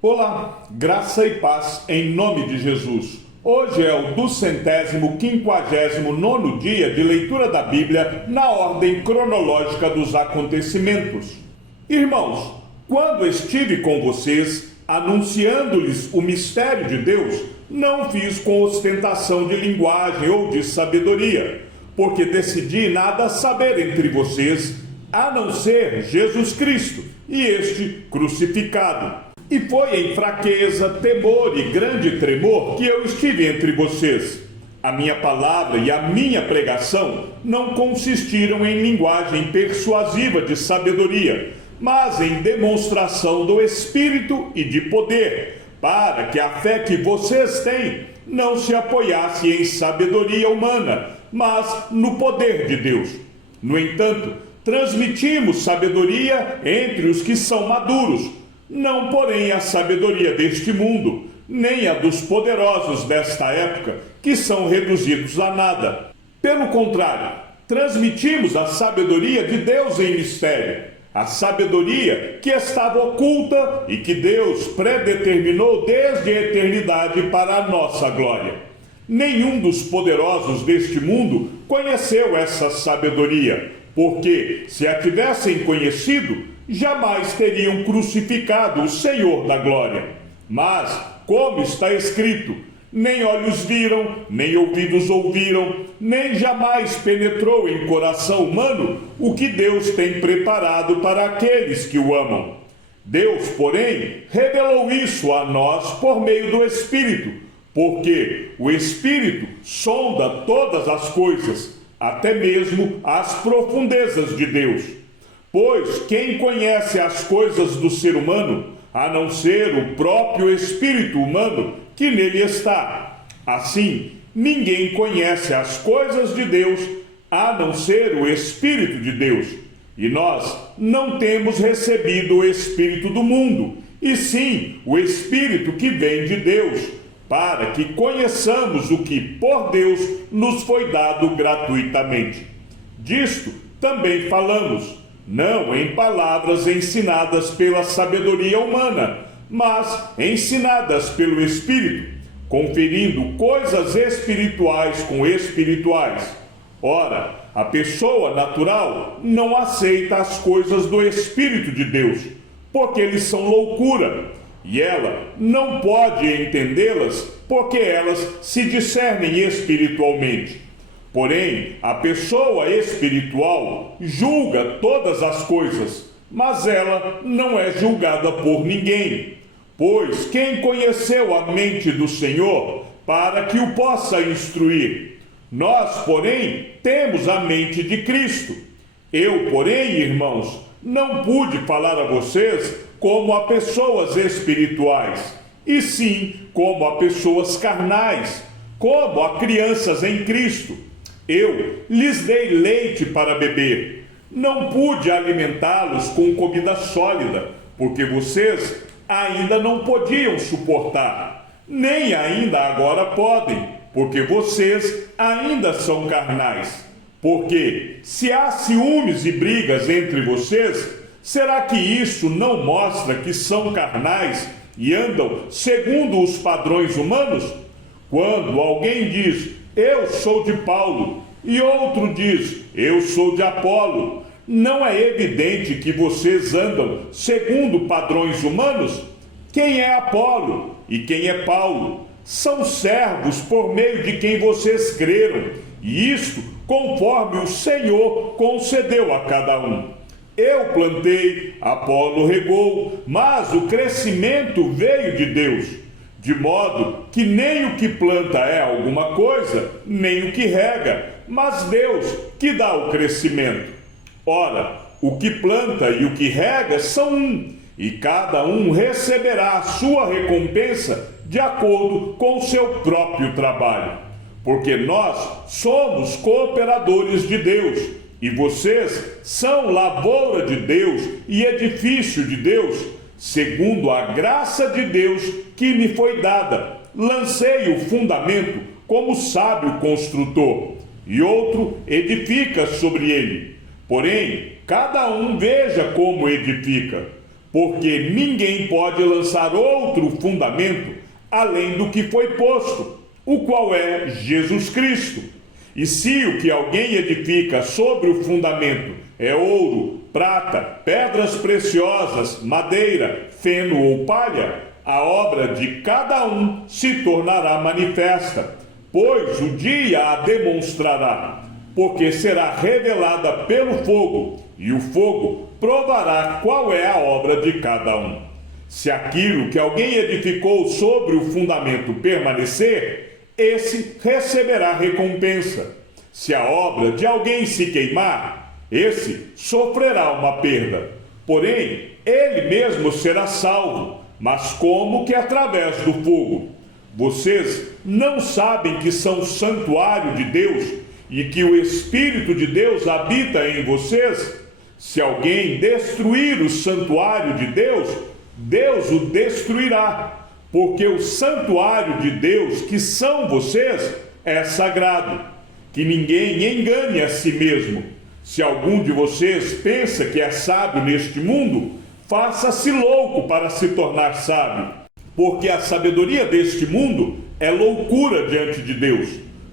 Olá, graça e paz em nome de Jesus. Hoje é o 259º dia de leitura da Bíblia na ordem cronológica dos acontecimentos. Irmãos, quando estive com vocês, anunciando-lhes o mistério de Deus, não fiz com ostentação de linguagem ou de sabedoria, porque decidi nada saber entre vocês, a não ser Jesus Cristo e este crucificado. E foi em fraqueza, temor e grande tremor que eu estive entre vocês. A minha palavra e a minha pregação não consistiram em linguagem persuasiva de sabedoria, mas em demonstração do Espírito e de poder, para que a fé que vocês têm não se apoiasse em sabedoria humana, mas no poder de Deus. No entanto, transmitimos sabedoria entre os que são maduros, não porém a sabedoria deste mundo, nem a dos poderosos desta época, que são reduzidos a nada. Pelo contrário, transmitimos a sabedoria de Deus em mistério, a sabedoria que estava oculta e que Deus predeterminou desde a eternidade para a nossa glória. Nenhum dos poderosos deste mundo conheceu essa sabedoria, porque, se a tivessem conhecido, jamais teriam crucificado o Senhor da glória. Mas, como está escrito, nem olhos viram, nem ouvidos ouviram, nem jamais penetrou em coração humano o que Deus tem preparado para aqueles que o amam. Deus, porém, revelou isso a nós por meio do Espírito, porque o Espírito sonda todas as coisas, até mesmo as profundezas de Deus. Pois quem conhece as coisas do ser humano, a não ser o próprio espírito humano que nele está? Assim, ninguém conhece as coisas de Deus, a não ser o Espírito de Deus. E nós não temos recebido o Espírito do mundo, e sim o Espírito que vem de Deus, para que conheçamos o que por Deus nos foi dado gratuitamente. Disto também falamos, não em palavras ensinadas pela sabedoria humana, mas ensinadas pelo Espírito, conferindo coisas espirituais com espirituais. Ora, a pessoa natural não aceita as coisas do Espírito de Deus, porque eles são loucura, e ela não pode entendê-las, porque elas se discernem espiritualmente. Porém, a pessoa espiritual julga todas as coisas, mas ela não é julgada por ninguém. Pois quem conheceu a mente do Senhor para que o possa instruir? Nós, porém, temos a mente de Cristo. Eu, porém, irmãos, não pude falar a vocês como a pessoas espirituais, e sim como a pessoas carnais, como a crianças em Cristo. Eu lhes dei leite para beber. Não pude alimentá-los com comida sólida, porque vocês ainda não podiam suportar, nem ainda agora podem, porque vocês ainda são carnais. Porque, se há ciúmes e brigas entre vocês, será que isso não mostra que são carnais e andam segundo os padrões humanos? Quando alguém diz, eu sou de Paulo, e outro diz, eu sou de Apolo, não é evidente que vocês andam segundo padrões humanos? Quem é Apolo e quem é Paulo? São servos por meio de quem vocês creram, e isto conforme o Senhor concedeu a cada um. Eu plantei, Apolo regou, mas o crescimento veio de Deus. De modo que nem o que planta é alguma coisa, nem o que rega, mas Deus que dá o crescimento. Ora, o que planta e o que rega são um, e cada um receberá a sua recompensa de acordo com o seu próprio trabalho. Porque nós somos cooperadores de Deus, e vocês são lavoura de Deus e edifício de Deus, segundo a graça de Deus que me foi dada. Lancei o fundamento como sábio construtor, e outro edifica sobre ele. Porém, cada um veja como edifica. porque ninguém pode lançar outro fundamento além do que foi posto, o qual é Jesus Cristo. E se o que alguém edifica sobre o fundamento é ouro, prata, pedras preciosas, madeira, feno ou palha, a obra de cada um se tornará manifesta, pois o dia a demonstrará, porque será revelada pelo fogo, e o fogo provará qual é a obra de cada um. Se aquilo que alguém edificou sobre o fundamento permanecer, esse receberá recompensa. Se a obra de alguém se queimar, esse sofrerá uma perda. Porém, ele mesmo será salvo, mas como que através do fogo? Vocês não sabem que são santuário de Deus e que o Espírito de Deus habita em vocês? Se alguém destruir o santuário de Deus, Deus o destruirá, porque o santuário de Deus, que são vocês, é sagrado. Que ninguém engane a si mesmo. Se algum de vocês pensa que é sábio neste mundo, faça-se louco para se tornar sábio, porque a sabedoria deste mundo é loucura diante de Deus,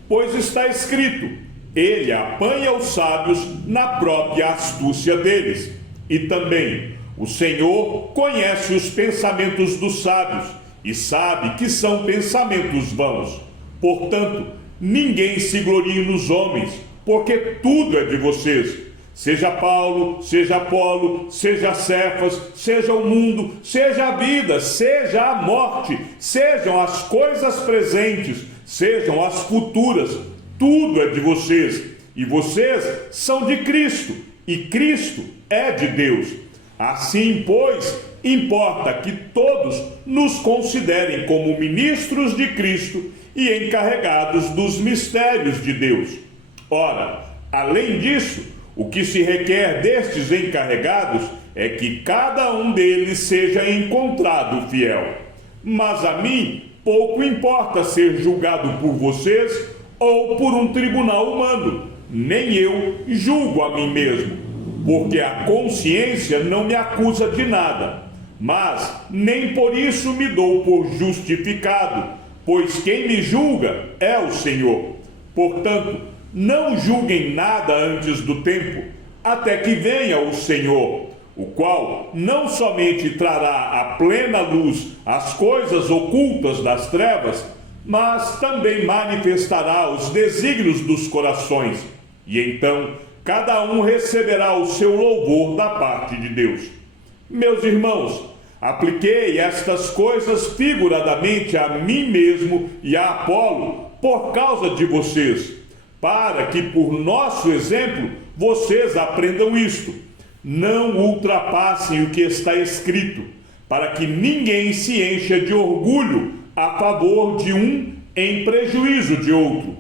pois está escrito: ele apanha os sábios na própria astúcia deles. E também, o Senhor conhece os pensamentos dos sábios e sabe que são pensamentos vãos. Portanto, ninguém se glorie nos homens, porque tudo é de vocês. Seja Paulo, seja Apolo, seja Cefas, seja o mundo, seja a vida, seja a morte, sejam as coisas presentes, sejam as futuras, tudo é de vocês. E vocês são de Cristo, e Cristo é de Deus. Assim, pois, importa que todos nos considerem como ministros de Cristo e encarregados dos mistérios de Deus. Ora, além disso, o que se requer destes encarregados é que cada um deles seja encontrado fiel. Mas a mim pouco importa ser julgado por vocês ou por um tribunal humano, nem eu julgo a mim mesmo, porque a consciência não me acusa de nada, mas nem por isso me dou por justificado, pois quem me julga é o Senhor. Portanto, não julguem nada antes do tempo, até que venha o Senhor, o qual não somente trará à plena luz as coisas ocultas das trevas, mas também manifestará os desígnios dos corações, e então cada um receberá o seu louvor da parte de Deus. Meus irmãos, apliquei estas coisas figuradamente a mim mesmo e a Apolo por causa de vocês, para que por nosso exemplo vocês aprendam isto. Não ultrapassem o que está escrito, para que ninguém se encha de orgulho a favor de um em prejuízo de outro.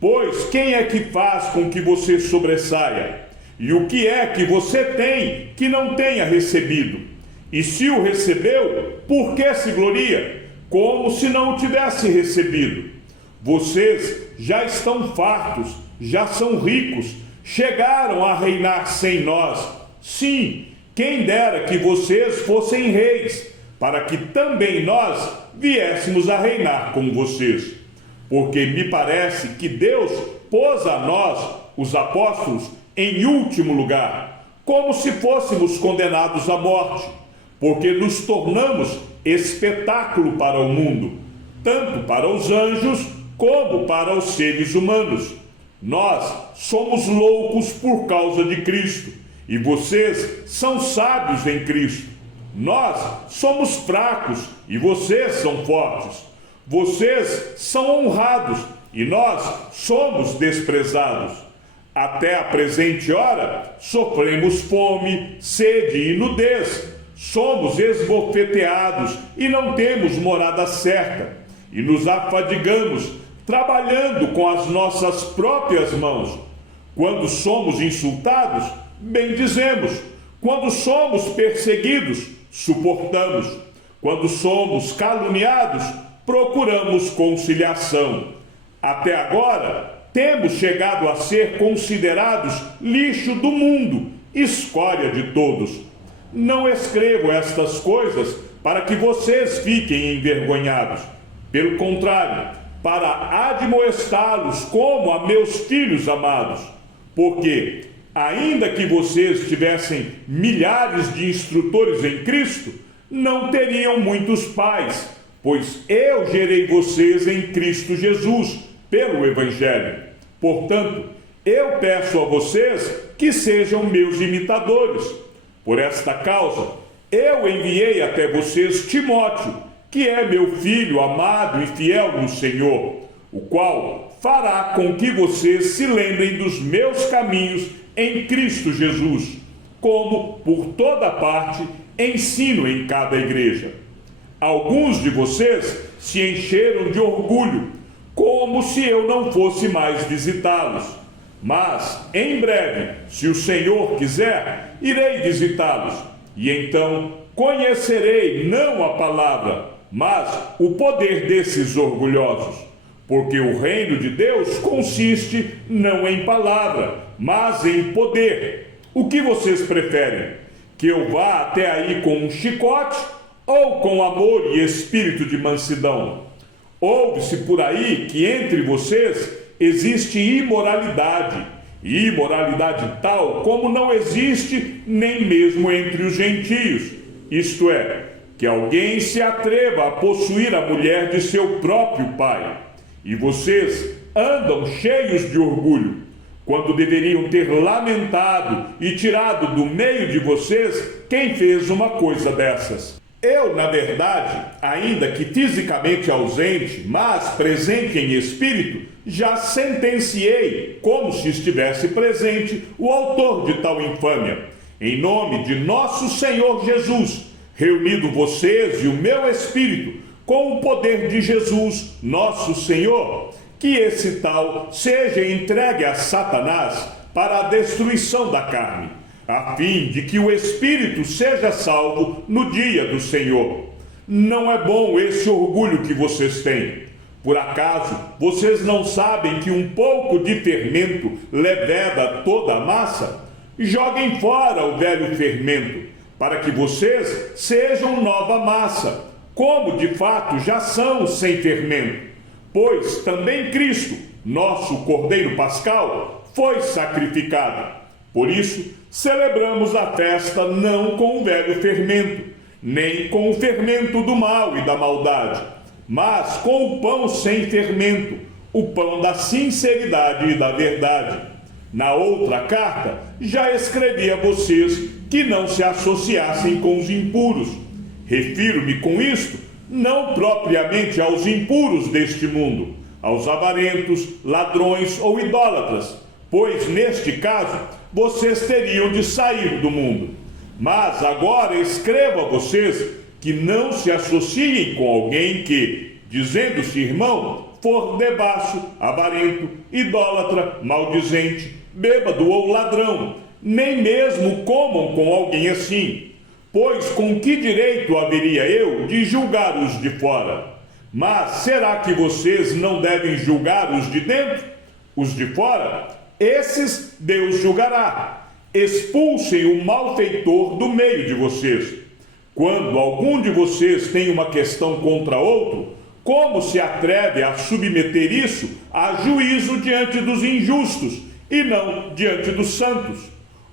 Pois quem é que faz com que você sobressaia? E o que é que você tem que não tenha recebido? E se o recebeu, por que se gloria? Como se não o tivesse recebido. Vocês já estão fartos, já são ricos, chegaram a reinar sem nós. Sim, quem dera que vocês fossem reis, para que também nós viéssemos a reinar com vocês. Porque me parece que Deus pôs a nós, os apóstolos, em último lugar, como se fôssemos condenados à morte, porque nos tornamos espetáculo para o mundo, tanto para os anjos como para os seres humanos. Nós somos loucos por causa de Cristo, e vocês são sábios em Cristo. Nós somos fracos, e vocês são fortes. Vocês são honrados, e nós somos desprezados. Até a presente hora, sofremos fome, sede e nudez. Somos esbofeteados e não temos morada certa. E nos afadigamos, trabalhando com as nossas próprias mãos. Quando somos insultados, bendizemos. Quando somos perseguidos, suportamos. Quando somos caluniados, procuramos conciliação. Até agora, temos chegado a ser considerados lixo do mundo, escória de todos. não escrevo estas coisas para que vocês fiquem envergonhados. Pelo contrário, para admoestá-los como a meus filhos amados. Porque, ainda que vocês tivessem milhares de instrutores em Cristo, não teriam muitos pais, pois eu gerei vocês em Cristo Jesus, pelo Evangelho. Portanto, eu peço a vocês que sejam meus imitadores. Por esta causa, eu enviei até vocês Timóteo, que é meu filho amado e fiel no Senhor, o qual fará com que vocês se lembrem dos meus caminhos em Cristo Jesus, como por toda parte ensino em cada igreja. Alguns de vocês se encheram de orgulho, como se eu não fosse mais visitá-los. Mas, em breve, se o Senhor quiser, irei visitá-los, e então conhecerei não a palavra, mas o poder desses orgulhosos. Porque o reino de Deus consiste não em palavra, mas em poder. O que vocês preferem? Que eu vá até aí com um chicote ou com amor e espírito de mansidão? Ouve-se por aí que entre vocês existe imoralidade, e imoralidade tal como não existe nem mesmo entre os gentios. Isto é, que alguém se atreva a possuir a mulher de seu próprio pai. E vocês andam cheios de orgulho, quando deveriam ter lamentado e tirado do meio de vocês quem fez uma coisa dessas. Eu, na verdade, ainda que fisicamente ausente, mas presente em espírito, já sentenciei, como se estivesse presente, o autor de tal infâmia, em nome de nosso Senhor Jesus, reunido vocês e o meu espírito, com o poder de Jesus, nosso Senhor, que esse tal seja entregue a Satanás para a destruição da carne, a fim de que o espírito seja salvo no dia do Senhor. Não é bom esse orgulho que vocês têm. Por acaso, vocês não sabem que um pouco de fermento leveda toda a massa? Joguem fora o velho fermento, para que vocês sejam nova massa, como de fato já são sem fermento. Pois também Cristo, nosso Cordeiro Pascal, foi sacrificado. Por isso, celebramos a festa não com o velho fermento, nem com o fermento do mal e da maldade, mas com o pão sem fermento, o pão da sinceridade e da verdade. Na outra carta, já escrevi a vocês que não se associassem com os impuros. Refiro-me com isto não propriamente aos impuros deste mundo, aos avarentos, ladrões ou idólatras, pois neste caso vocês teriam de sair do mundo. Mas agora escrevo a vocês que não se associem com alguém que, dizendo-se irmão, for devasso, avarento, idólatra, maldizente, bêbado ou ladrão, nem mesmo comam com alguém assim. Pois com que direito haveria eu de julgar os de fora? Mas será que vocês não devem julgar os de dentro? Os de fora? Esses Deus julgará. Expulsem o malfeitor do meio de vocês. Quando algum de vocês tem uma questão contra outro, como se atreve a submeter isso a juízo diante dos injustos e não diante dos santos?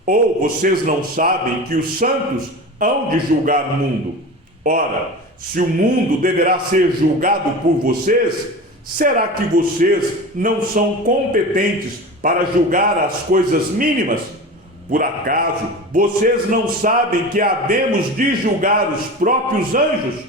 Ou vocês não sabem que os santos hão de julgar o mundo? Ora, se o mundo deverá ser julgado por vocês, será que vocês não são competentes para julgar as coisas mínimas? Por acaso, vocês não sabem que havemos de julgar os próprios anjos?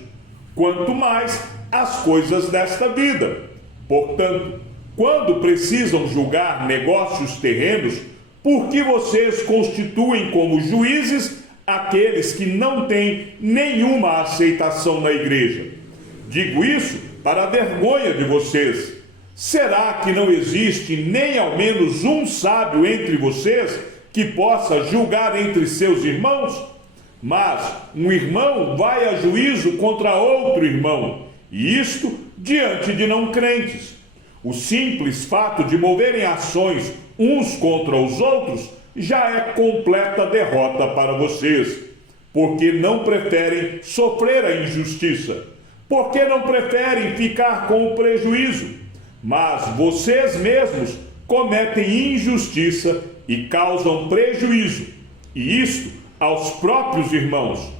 Quanto mais as coisas desta vida. Portanto, quando precisam julgar negócios terrenos, por que vocês constituem como juízes aqueles que não têm nenhuma aceitação na igreja? Digo isso para a vergonha de vocês. Será que não existe nem ao menos um sábio entre vocês que possa julgar entre seus irmãos? Mas um irmão vai a juízo contra outro irmão, e isto diante de não crentes. O simples fato de moverem ações uns contra os outros já é completa derrota para vocês. porque não preferem sofrer a injustiça, porque não preferem ficar com o prejuízo, mas vocês mesmos cometem injustiça e causam prejuízo, e isto aos próprios irmãos.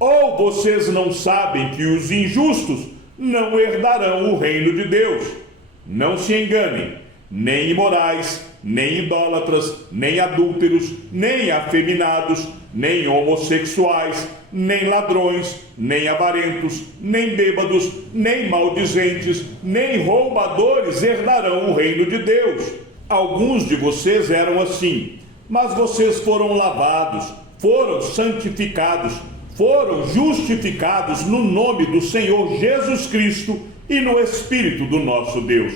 Ou vocês não sabem que os injustos não herdarão o reino de Deus? Não se enganem, nem imorais, nem idólatras, nem adúlteros, nem afeminados, nem homossexuais, nem ladrões, nem avarentos, nem bêbados, nem maldizentes, nem roubadores herdarão o reino de Deus. Alguns de vocês eram assim, mas vocês foram lavados, foram santificados, foram justificados no nome do Senhor Jesus Cristo e no Espírito do nosso Deus.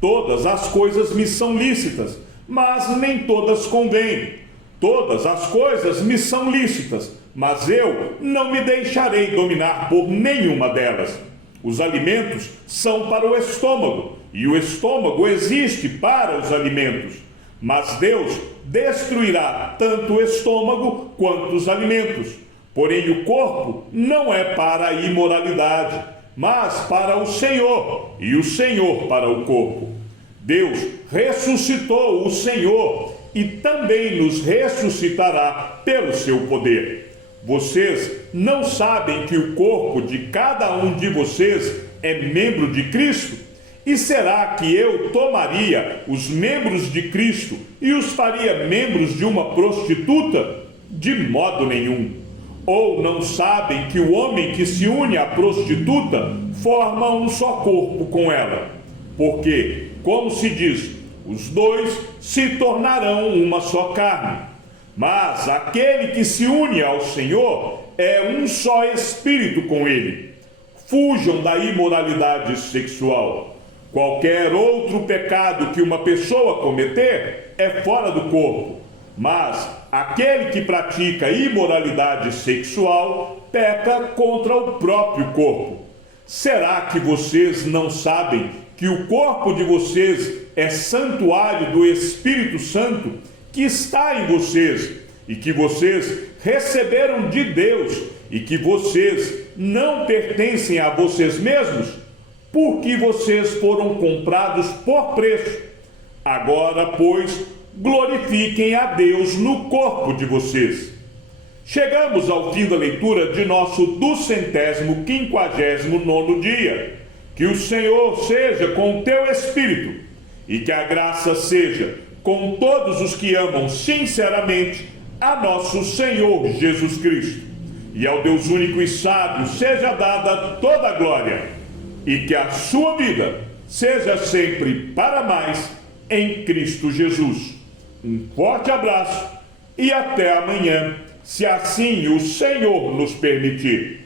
Todas as coisas me são lícitas, mas nem todas convêm. Todas as coisas me são lícitas, mas eu não me deixarei dominar por nenhuma delas. Os alimentos são para o estômago, e o estômago existe para os alimentos. Mas Deus destruirá tanto o estômago quanto os alimentos. Porém, o corpo não é para a imoralidade, mas para o Senhor, e o Senhor para o corpo. Deus ressuscitou o Senhor e também nos ressuscitará pelo seu poder. Vocês não sabem que o corpo de cada um de vocês é membro de Cristo? E será que eu tomaria os membros de Cristo e os faria membros de uma prostituta? De modo nenhum. Ou não sabem que o homem que se une à prostituta forma um só corpo com ela? Porque, como se diz, os dois se tornarão uma só carne. Mas aquele que se une ao Senhor é um só espírito com ele. Fujam da imoralidade sexual. Qualquer outro pecado que uma pessoa cometer é fora do corpo. Mas aquele que pratica imoralidade sexual peca contra o próprio corpo. Será que vocês não sabem que o corpo de vocês é santuário do Espírito Santo que está em vocês e que vocês receberam de Deus e que vocês não pertencem a vocês mesmos? Porque vocês foram comprados por preço. Agora, pois, glorifiquem a Deus no corpo de vocês. Chegamos ao fim da leitura de nosso 259º dia. Que o Senhor seja com o teu espírito e que a graça seja com todos os que amam sinceramente a nosso Senhor Jesus Cristo. E ao Deus único e sábio seja dada toda a glória e que a sua vida seja sempre para mais em Cristo Jesus. Um forte abraço e até amanhã, se assim o Senhor nos permitir.